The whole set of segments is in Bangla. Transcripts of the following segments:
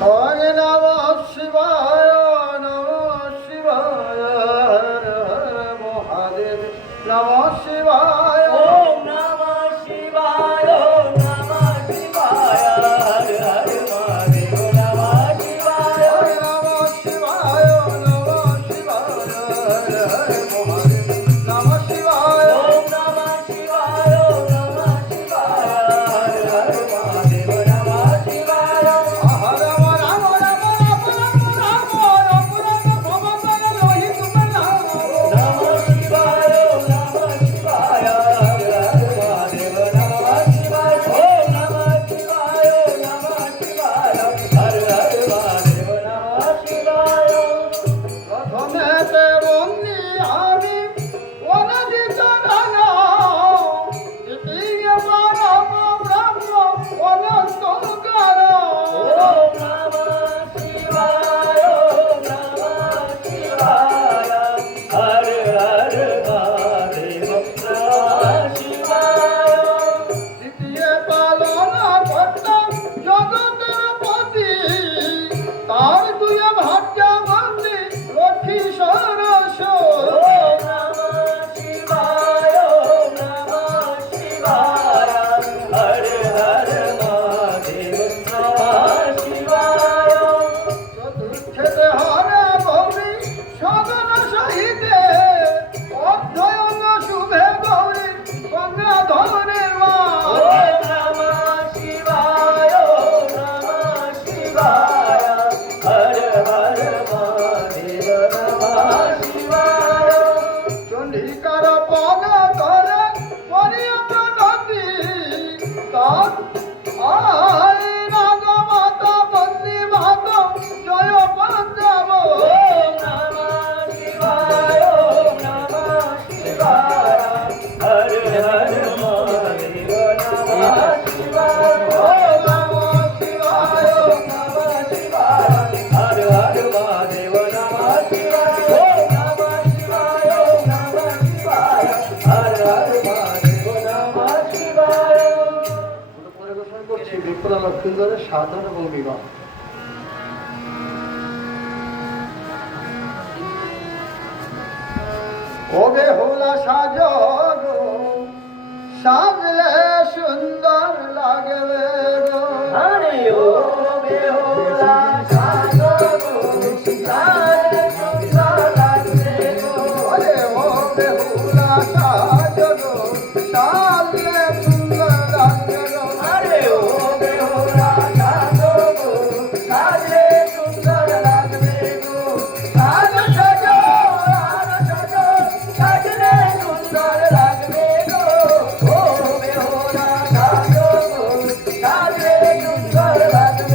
ওম নমঃ শিবায় নমঃ শিবায় হর হর মহাদেব নমঃ শিবায় ওম নমঃ শিবায় ওম নমঃ শিবায় হর হর মহাদেব নমঃ শিবায় ওম নমঃ শিবায় নমঃ শিবায় হর হর মহাদেব নমঃ শিবায় ওম নমঃ শিবায় ওম নমঃ শিবায় হর হর মহাদেব নমঃ শিবায় হর রাম রাম রাম রাম রাম রাম রাম ভব রহি তুম নাম নমঃ শিবায় ওম নমঃ শিবায় হর হর মহাদেব নমঃ শিবায় ওম নমঃ শিবায় ওম নমঃ শিবায় হর হর মহাদেব নমঃ শিবায় প্রথমেতে বন্দি আমি অনধি চরণ দ্বিতীয় পরম ব্রহ্ম অনন্ত কারণ ওম নমঃ শিবায় ওম নমঃ শিবায় হর হর মহাদেব নমঃ শিবায় দ্বিতীয় পালন কর্তা জগতের পতি তার দুই ভাগ্য বন্দি লক্ষ্মী সরস ওম নমঃ শিবায় ওম নমঃ শিবায় হর হর মহাদেব নমঃ শিবায় চতুর্থেতে হরে গৌরী সদন সহিতে অধ্যয়ন শুভে গৌরী গঙ্গাধরের মা ওম নমঃ শিবায় ওম নমঃ শিবায় হর হর মহাদেব নমঃ শিবায় চন্ডিকার পদ করে করিয়া প্রণতি তার আই নাগমাতা বন্দী মাত জয় পঞ্জাব ওম নমঃ শিবায় ওম নমঃ শিবায় হর হর মহাদেব নমঃ শিবায় ওম নমঃ শিবায় ওম নমঃ শিবায় হর হর মহাদেব নমঃ শিবায় ওম নমঃ শিবায় ওম নমঃ শিবায় হর হর মহাদেব নমঃ শিবায় পরিবেশন করছি বিপ্র লক্ষ্মীধরের সাধন এবং বিবাহ ও বেহুলা সাজন সাজলে সুন্দর লাগবে গো আরে ও বেহুলা সাজো সাজে সুন্দর লাগবে গো ওরে ও বেহুলা সাজন সাজলে সুন্দর লাগবে গো আরে ও বেহুলা সাজো সাজে সুন্দর লাগবে গো সাজো সাজো সাজো সাজলে সুন্দর লাগবে গো ও বেহুলা সাজো সাজলে সুন্দর লাগবে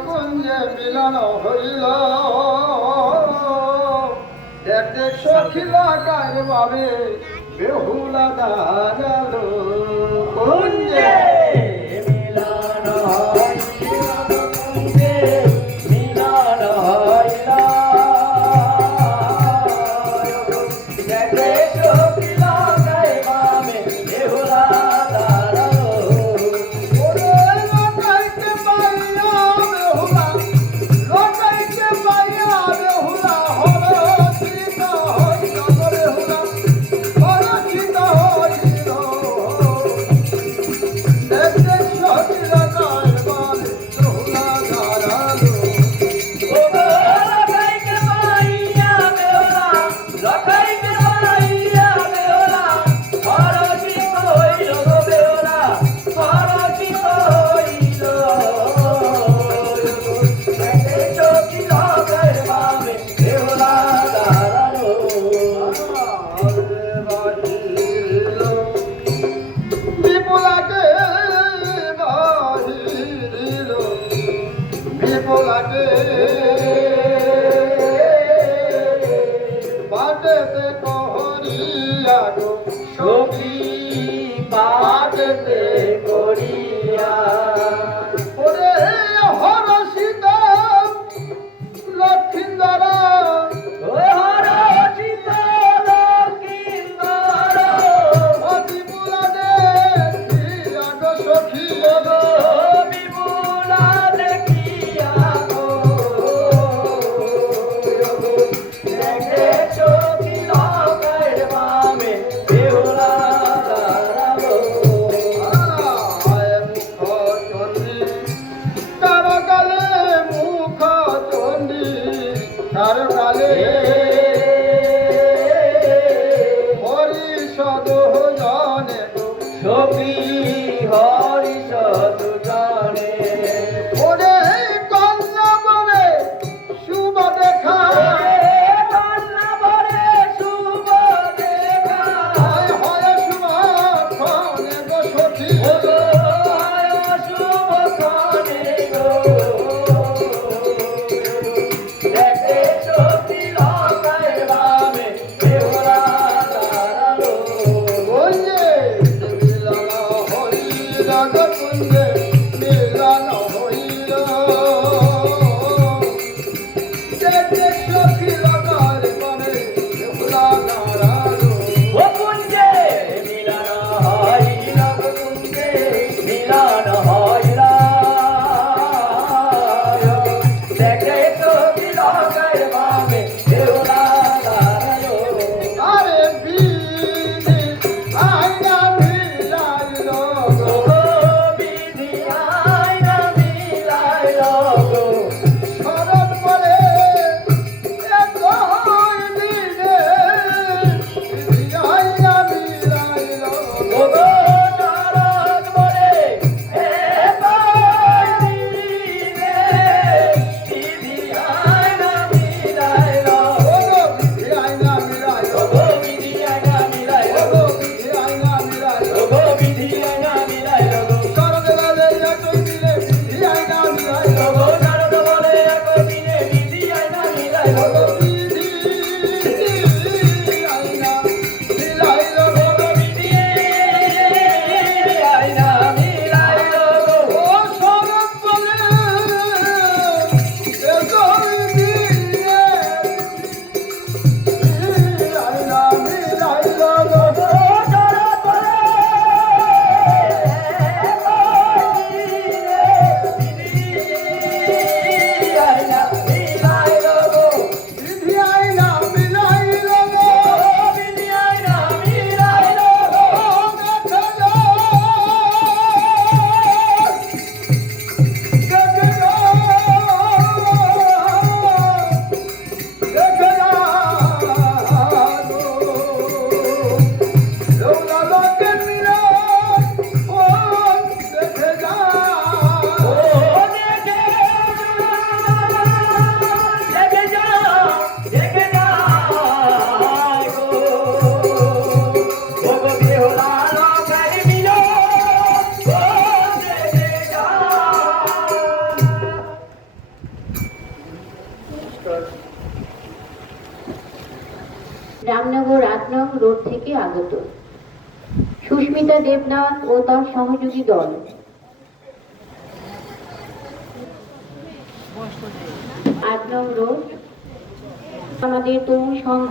কুঞ্জে মিলন হইল দেখ দেখ সখিলা গায়ের বাবে বেহুলা দাঁড়ালো কুঞ্জে মিলন হইল কুঞ্জে মিলন হইল দেখে সখিলা গায়ে বাবে বেহুলা দাঁড়ালো ওরে লোকাইকে পাইয়া বেহুলা লোকাইকে পাইয়া বেহুলা হরচিত হইল বেহুলা হরচিত হইল দেখতে সখিলা গায়ের বাবে বেহুলা দাঁড়ালো ও লখাইকে পাইয়া বেহুলা লখাইকে পাইয়া বেহুলা হরচিত হইল গো বেহুলা হরচিত হইল দেখে সখিলা গায়ে বাবে বেহুলা দাঁড়ালো বিপুলাকে বাহিরিল বিপুলাকে বাটেতে কহরিয়া গো সখী পাটতে করিয়া ওরে হরসিতা লক্ষিন্দরা ও হরচিত লক্ষিন্দর বিপুলাকে দিয়া গো সখী গো বিপুলা দেখিয়া গো দেখে সখী লগায় বামে বেহুলা দাঁড়ালো তার কালে হরিষদ জনে সখী হরিষ দুজনে ওরে কন্যা বলে শুভ দেখা কন্যাবরে শুভ দেখা হয় হয় শুভ ক্ষণে গো সখী ও গো হয় শুভ ক্ষণে গো দেখে সখী লগায় বামে বেহুলা দাঁড়ালো ওই যে মিলন রোড থেকে আগত। সুস্মিতা দেবনাথ ও তার সহযোগী দল। 8 নং রোড আমাদের তরুণ সংঘ।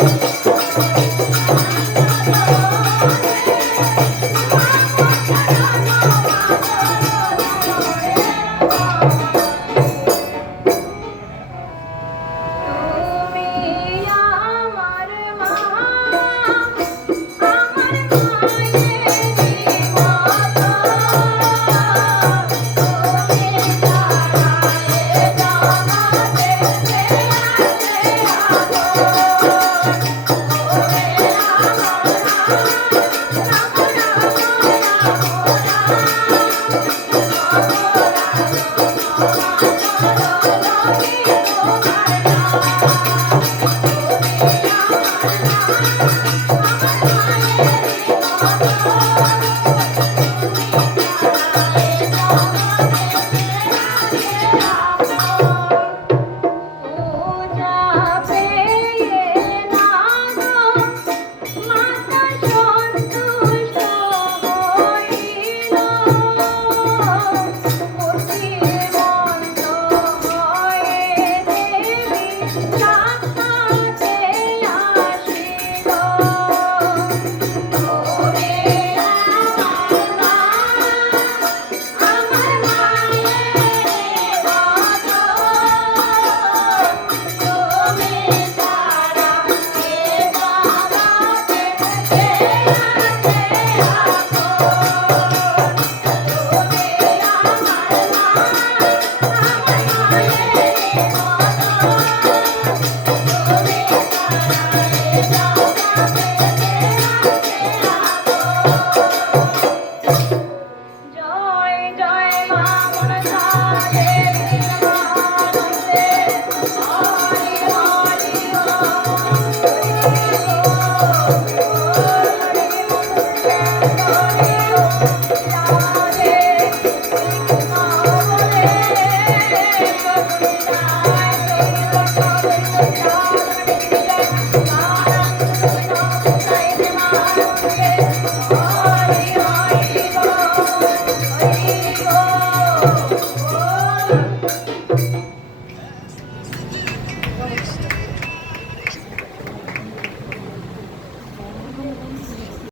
Thank you.